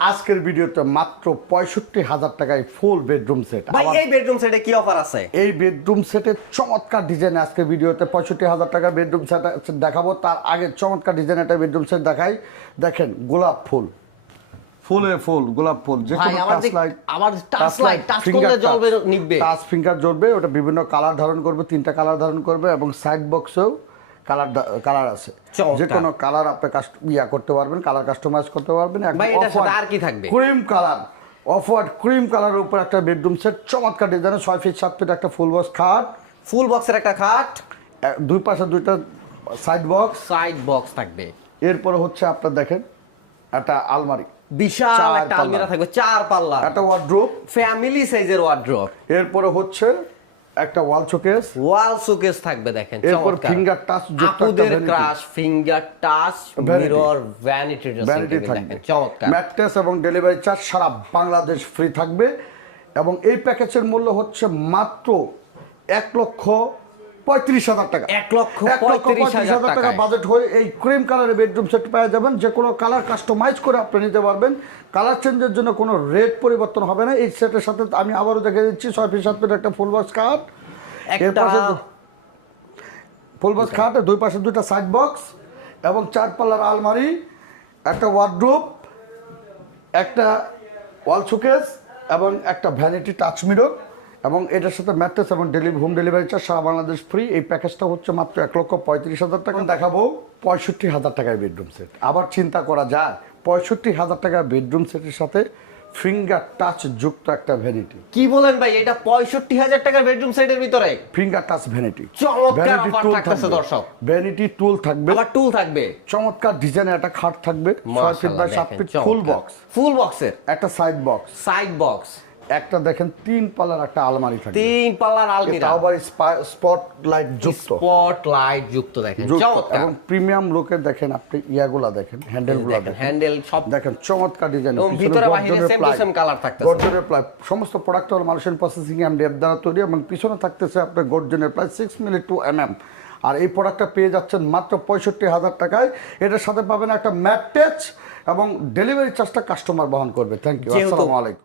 আজকের ভিডিওতে মাত্র 65,000 টাকায় ফুল বেডরুম সেট। ভাই এই বেডরুম সেটে কি অফার আছে? এই বেডরুম সেটের চমৎকার ডিজাইন আজকের ভিডিওতে 65,000 টাকার বেডরুম সেট দেখাবো। তার আগে চমৎকার ডিজাইন একটা বেডরুম সেট দেখাই। দেখেন গোলাপ ফুল, ফুলে ফুল, গোলাপ ফুল, যে কোনো টাচ লাইট টাচ করলে জ্বলবে, নিভবে, টাচ ফিঙ্গার জ্বলবে। ওটা বিভিন্ন কালার ধারণ করবে, 3টা কালার ধারণ করবে এবং সাইড বক্সেও কালার আছে। যে কোনো কালার আপনি করতে পারবেন, কালার কাস্টমাইজ করতে পারবেন। ভাই এটার সাথে আর কি থাকবে? Cream colour, off white cream কালারের উপর একটা বেডরুম সেট, চমৎকার ডিজাইনের 6 ফিট 7 ফিট একটা ফুল বক্স খাট, ফুল বক্সের একটা খাট, দুই পাশে দুইটা সাইড বক্স থাকবে। এরপরে হচ্ছে আপনার দেখেন একটা আলমারি, বিশাল একটা আলমিরা থাকবে, 4 পাল্লা, একটা ওয়ার্ড্রোব, ফ্যামিলি সাইজের ওয়ার্ড্রোব। এরপরে হচ্ছে একটা ওয়াল শোকেস থাকবে। দেখেন এরপর ফিঙ্গার টাচ যুক্ত আপুদের crush finger touch mirror vanity থাকবে, চমৎকার। ম্যাট্রেস এবং ডেলিভারি চার্জ সারা বাংলাদেশ ফ্রি থাকবে। এবং এই প্যাকেজের মূল্য হচ্ছে মাত্র 1,35,000 টাকা। 1,35,000 টাকা বাজেট হয়ে এই ক্রিম কালারের বেডরুম সেট পেয়ে যাবেন। যে কোনো কালার কাস্টমাইজ করে আপনি নিতে পারবেন। কালার চেঞ্জের জন্য কোনো রেট পরিবর্তন হবে না। এই সেটের সাথে আমি আবারও দেখে দিচ্ছি 6 ফিট 7 ফিট একটা ফুল বক্স খাট, ফুল বক্স খাট, দুই পাশে দুইটা সাইড বক্স এবং 4 পাল্লার আলমারি, একটা ওয়ার্ড্রোব, একটা ওয়াল শোকেস এবং একটা ভ্যানিটি টাচ মিরর। এবং এটার সাথে ম্যাট্রেস এবং হোম ডেলিভারি চার্জ সারা বাংলাদেশ ফ্রি। এই প্যাকেজটা হচ্ছে মাত্র 1,35,000 টাকা। দেখাবো 65,000 টাকায় বেডরুম সেট। আবার চিন্তা করা যায় 65,000 টাকার বেডরুম সেটের সাথে ফিঙ্গার টাচ যুক্ত একটা ভ্যানিটি। কি বলেন ভাই, এটা 65,000 টাকার বেডরুম সেটের ভিতরে ফিঙ্গার টাচ ভ্যানিটি, চমৎকার অফার থাকতেছে দর্শক। ভ্যানিটি টুল থাকবে, আবার টুল থাকবে, চমৎকার ডিজাইনের একটা খাট থাকবে, 6 ফিট বাই 7 ফিট ফুল বক্সের একটা সাইড বক্স, একটা দেখেন 3 পাল্লার একটা আলমারি থাকবে, 3 পাল্লার আলমিরা, তাও আবার স্পটলাইট যুক্ত দেখেন, চমৎকার। এবং প্রিমিয়াম লুকের দেখেন আপনি ইয়াগুলা দেখেন, হ্যান্ডেল সব দেখেন চমৎকার ডিজাইন, ভিতরে বাহিরে সেম টু সেম কালার থাকতেছে, গর্জনের প্লাই, সমস্ত প্রোডাক্ট হল মালয়েশিয়ান প্রসেসিং এমডিএফ দ্বারা তৈরি এবং পিছনে থাকতেছে আপনার গর্জনের প্লাই 6 মিলি 2 mm। আর এই প্রোডাক্টটা পেয়ে যাচ্ছেন মাত্র 65,000 টাকায়। এটার সাথে পাবেন একটা ম্যাট্রেস এবং ডেলিভারি চার্জটা কাস্টমার বহন করবে। থ্যাংক ইউ, আসসালামু আলাইকুম।